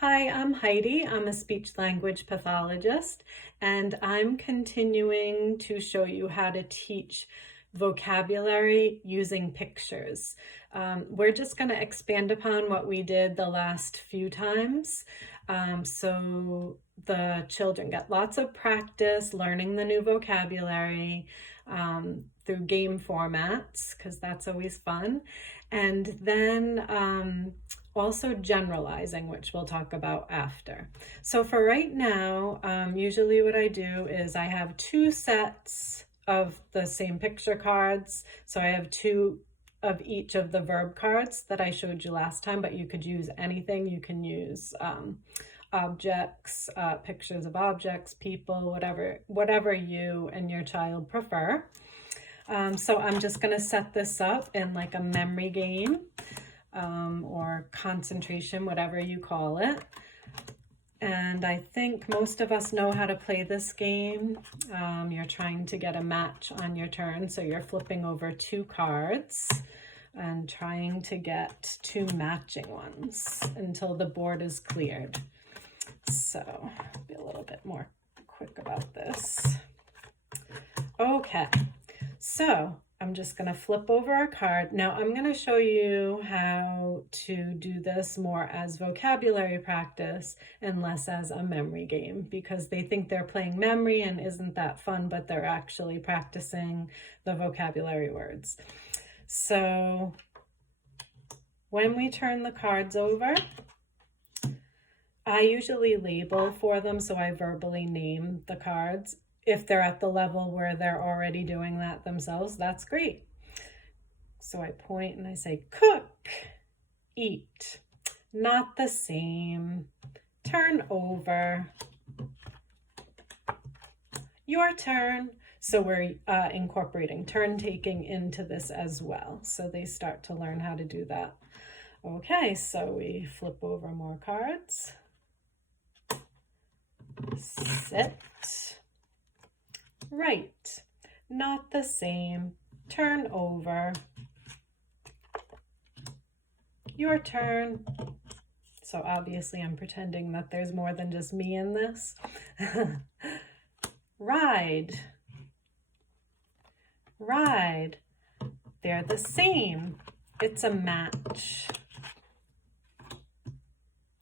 Hi, I'm Heidi. I'm a speech language pathologist, and I'm continuing to show you how to teach vocabulary using pictures. We're just going to expand upon what we did the last few times. So the children get lots of practice learning the new vocabulary through game formats, because that's always fun. And then also generalizing, which we'll talk about after. So for right now, usually what I do is I have two sets of the same picture cards. So I have two of each of the verb cards that I showed you last time, but you could use anything. You can use objects, pictures of objects, people, whatever you and your child prefer. So I'm just going to set this up in like a memory game. Or concentration, whatever you call it. And I think most of us know how to play this game. You're trying to get a match on your turn, so you're flipping over two cards and trying to get two matching ones until the board is cleared. So I'll be a little bit more quick about this. Okay, so I'm just going to flip over a card. Now I'm going to show you how to do this more as vocabulary practice and less as a memory game, because they think they're playing memory and isn't that fun, but they're actually practicing the vocabulary words. So when we turn the cards over, I usually label for them, so I verbally name the cards. If they're at the level where they're already doing that themselves, that's great. So I point and I say, cook, eat, not the same, turn over, your turn. So we're incorporating turn taking into this as well. So they start to learn how to do that. Okay, so we flip over more cards. Sit. Right, not the same, turn over, your turn. So obviously I'm pretending that there's more than just me in this. Ride, ride, they're the same, it's a match.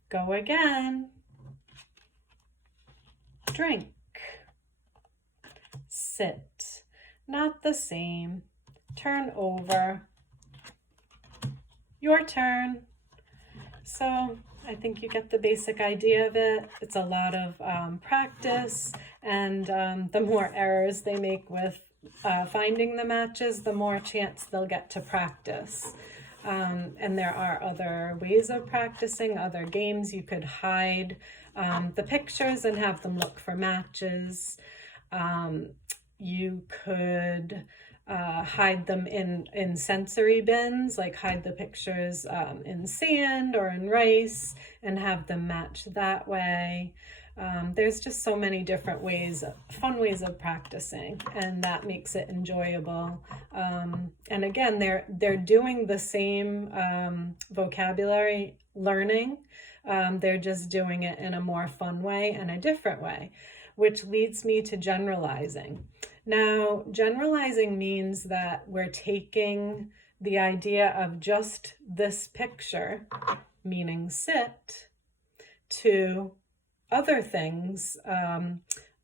Go again, drink. Sit, not the same, turn over, your turn. So I think you get the basic idea of it. It's a lot of practice, and the more errors they make with finding the matches, the more chance they'll get to practice. And there are other ways of practicing, other games. You could hide the pictures and have them look for matches. You could hide them in sensory bins, like hide the pictures in sand or in rice and have them match that way. There's just so many different ways, fun ways of practicing, and that makes it enjoyable. And again, they're doing the same vocabulary learning. They're just doing it in a more fun way and a different way, which leads me to generalizing. Now, generalizing means that we're taking the idea of just this picture, meaning sit, to other things,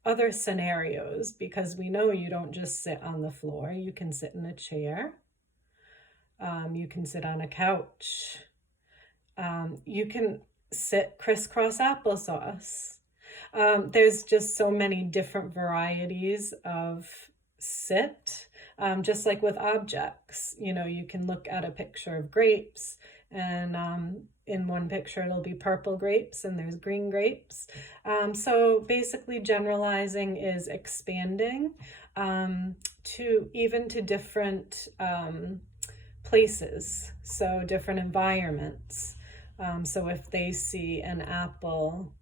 other scenarios, because we know you don't just sit on the floor. You can sit in a chair. You can sit on a couch. You can sit crisscross applesauce. There's just so many different varieties of sit, just like with objects. You know, you can look at a picture of grapes, and in one picture it'll be purple grapes and there's green grapes. So basically generalizing is expanding to different places, so different environments. So if they see an apple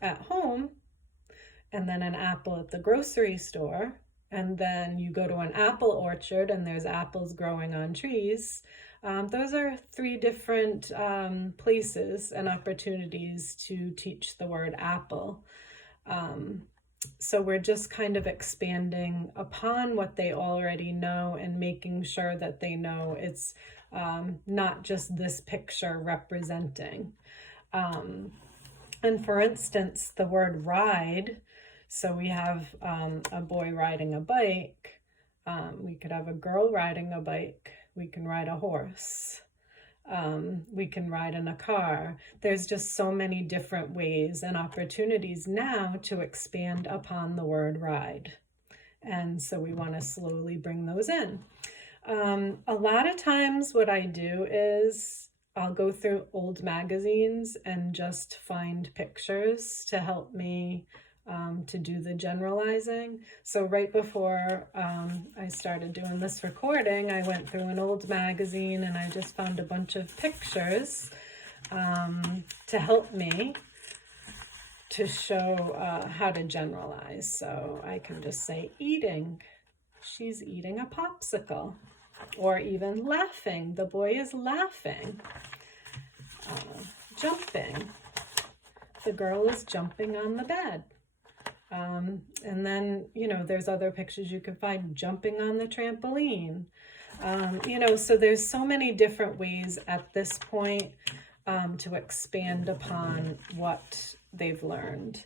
at home and then an apple at the grocery store, and then you go to an apple orchard and there's apples growing on trees, Those are three different places and opportunities to teach the word apple. So we're just kind of expanding upon what they already know and making sure that they know it's not just this picture representing. And for instance, the word ride, so we have a boy riding a bike, we could have a girl riding a bike, we can ride a horse, we can ride in a car. There's just so many different ways and opportunities now to expand upon the word ride. And so we want to slowly bring those in. A lot of times what I do is I'll go through old magazines and just find pictures to help me to do the generalizing. So right before I started doing this recording, I went through an old magazine and I just found a bunch of pictures to help me to show how to generalize. So I can just say eating. She's eating a popsicle. Or even laughing. The boy is laughing. Jumping. The girl is jumping on the bed. And then, you know, there's other pictures you can find, jumping on the trampoline. You know, so there's so many different ways at this point to expand upon what they've learned.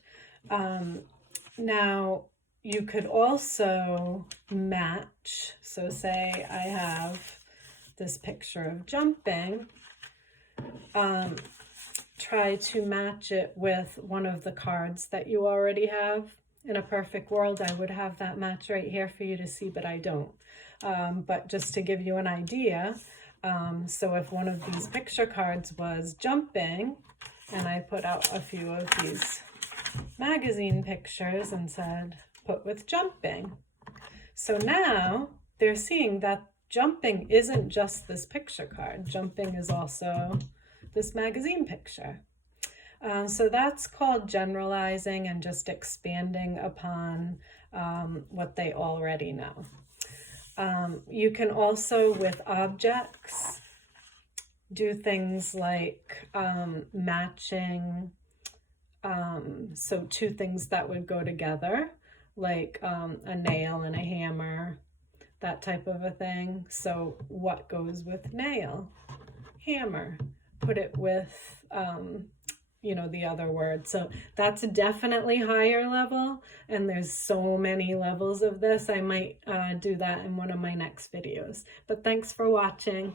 Now, you could also match. So say I have this picture of jumping. Try to match it with one of the cards that you already have. In a perfect world, I would have that match right here for you to see, but I don't. But just to give you an idea, so if one of these picture cards was jumping, and I put out a few of these magazine pictures and said, put with jumping. So now they're seeing that jumping isn't just this picture card. Jumping is also this magazine picture. So that's called generalizing and just expanding upon what they already know. You can also, with objects, do things like matching. So two things that would go together, like a nail and a hammer, that type of a thing. So what goes with nail? Hammer. Put it with, you know, the other word. So that's definitely higher level, and there's so many levels of this. I might do that in one of my next videos. But thanks for watching.